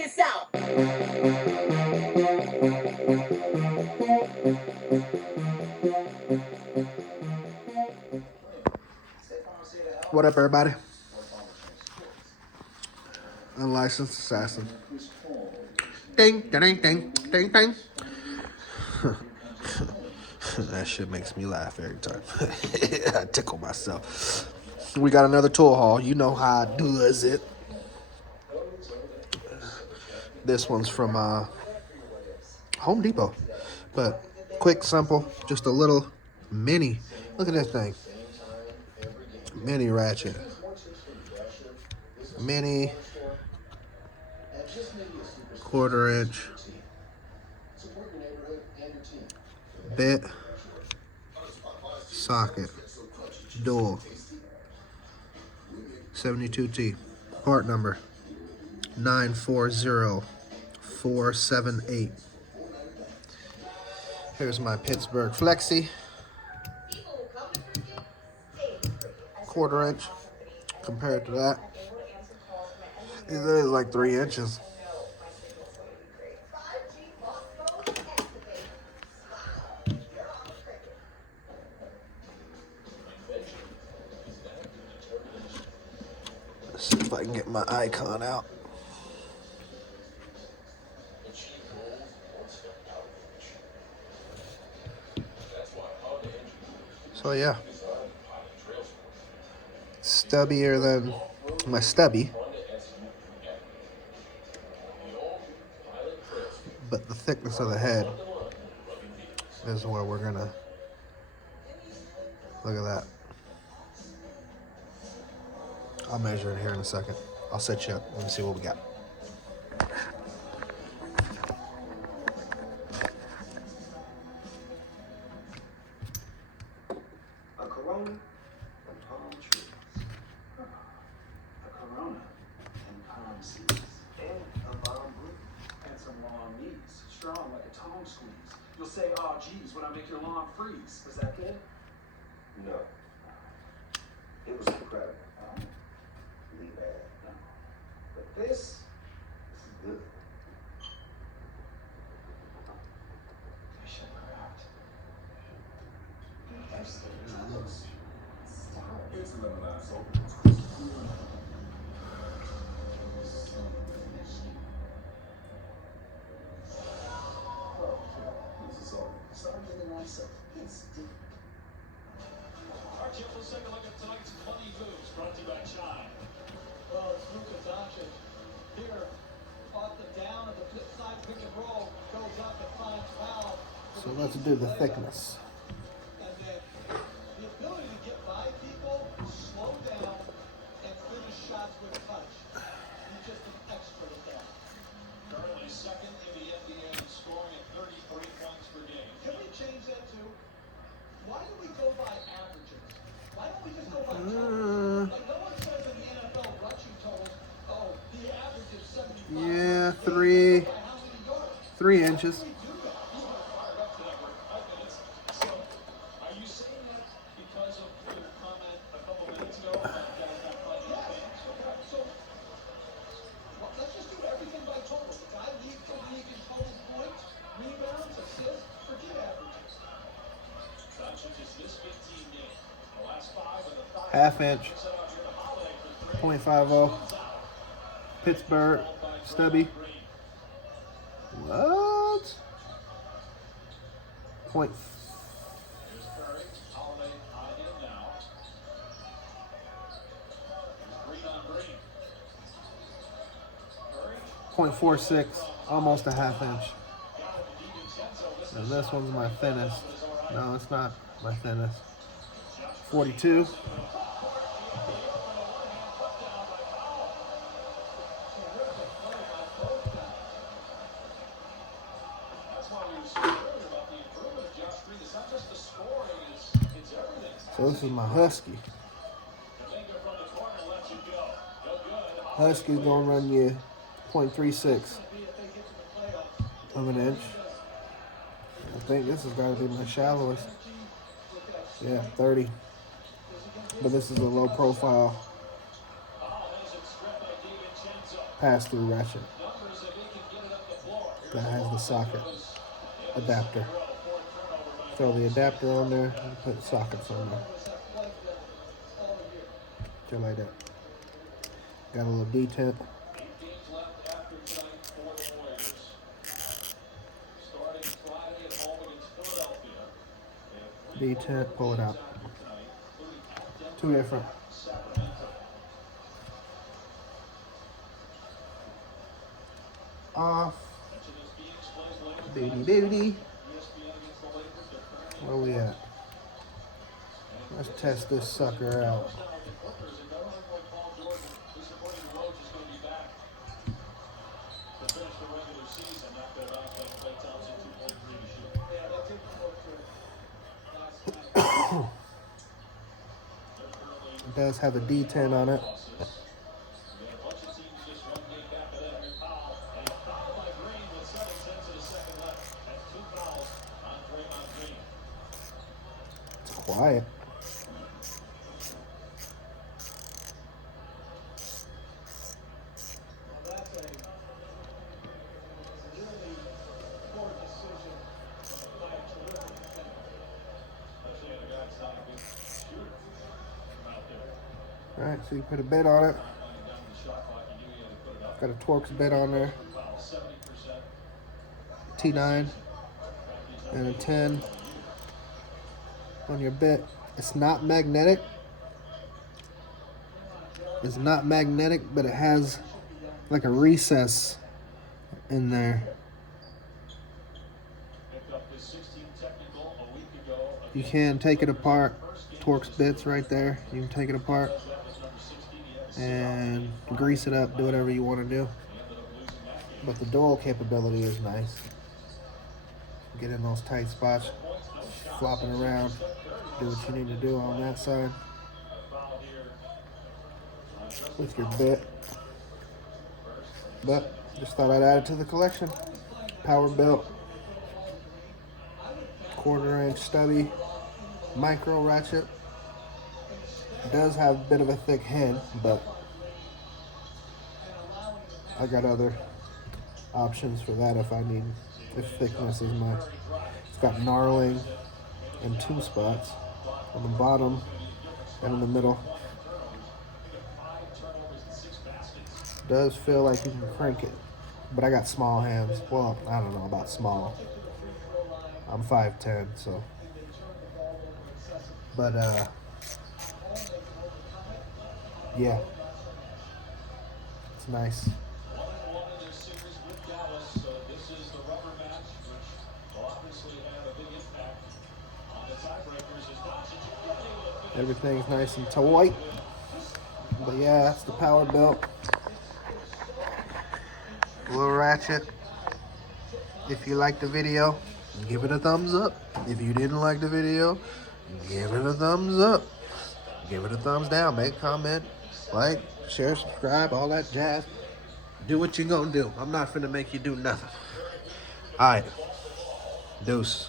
this out. What up, everybody? Unlicensed assassin. Ding, ding, ding, ding, ding. That shit makes me laugh every time. I tickle myself. We got another tool haul. You know how I does it. This one's from Home Depot. But quick, simple, just a little mini. Look at this thing. Mini ratchet. Mini 1/4 inch bit socket dual 72T, part number 940478. Here's my Pittsburgh Flexi 1/4 inch. Compared to that, it is like 3 inches. Let's see if I can get my icon out. So yeah, stubbier than my stubby, but the thickness of the head is where we're gonna look at that. I'll measure it here in a second. I'll set you up. Let me see what we got. A Corona and palm trees. A Corona and palm seeds. And a bomb blue. And some long knees. Strong like a tongue squeeze. You'll say, oh geez, when I make your lawn freeze. Was that good? No. It was incredible. Really bad. No. But this is good. Fish and craft. It's lemonade. It's different. Ratchet, let's take a look at tonight's Funny Moves brought to you by Chime. Well, it's Lucas Ratchet. Here, off the down of the side pick and roll, goes up and finds foul. So let's do the thickness. And then the ability to get by people, slow down, and finish shots with a touch. He's just an expert at that. Currently second in the NBA in scoring at 33 points per game. Can we change that too? Why do we go by averages? Why don't we just go by totals? Like no one says in the NFL rushing totals, oh, the average is 75. Yeah, How many yards? 3 inches. We do that. Fired up to that for 5 minutes. So, are you saying that because of your comment a couple minutes ago about guys not playing Yes. games? Okay. So, well, let's just do everything by total. The guy leads the league in total points, rebounds, assists, forget averages. Ratchet is this 15 game. The last 5 of the 5 1/2 inch. set out here to Holiday for 3. 0.50. Pittsburgh stubby. What? Point. Here's Curry. Holiday on him now. Here's Green on Green. Curry. .46, almost a 1/2 inch. And this one's my thinnest. No, it's not my thinnest. 42. So this is my Husky. Husky's gonna run you 0.36 of an inch. I think this has got to be my shallowest. Yeah, 30. But this is a low profile pass-through ratchet. that has the socket adapter. Throw the adapter on there and put sockets on there. Just like that. Got a little detent. 8 games left after tonight for the Warriors. Starting Friday at home against Philadelphia. They have 3 Detent, pull it out. after tonight, including at Denver, Two different. Sacramento. Off. Mention this Phoenix plays later Baby, tonight. baby. ESPN against the Lakers. They're currently Where we at? Let's test this sucker out. It does have a D10 on it. It's quiet. Alright, so you put a bit on it. Got a Torx bit on there. T9 and a 10 on your bit. It's not magnetic. It's not magnetic, but it has like a recess in there. You can take it apart. Torx bits right there. You can take it apart and grease it up, do whatever you want to do. But the dual capability is nice. Get in those tight spots, flopping around, do what you need to do on that side with your bit. But just thought I'd add it to the collection. Powerbuilt, 1/4 inch stubby, micro ratchet. It does have a bit of a thick head, but I got other options for that if I need. If thickness is my. It's got knurling in 2 spots, on the bottom and in the middle. It does feel like you can crank it, but I got small hands. Well, I don't know about small. I'm 5'10", so. But yeah, it's nice. Everything's nice and tight. But yeah, that's the Powerbuilt. Little Ratchet. If you liked the video, give it a thumbs up. If you didn't like the video, give it a thumbs up. Give it a thumbs down. Make a comment, like, share, subscribe, all that jazz. Do what you gonna do. I'm not finna make you do nothing. All right. Deuce.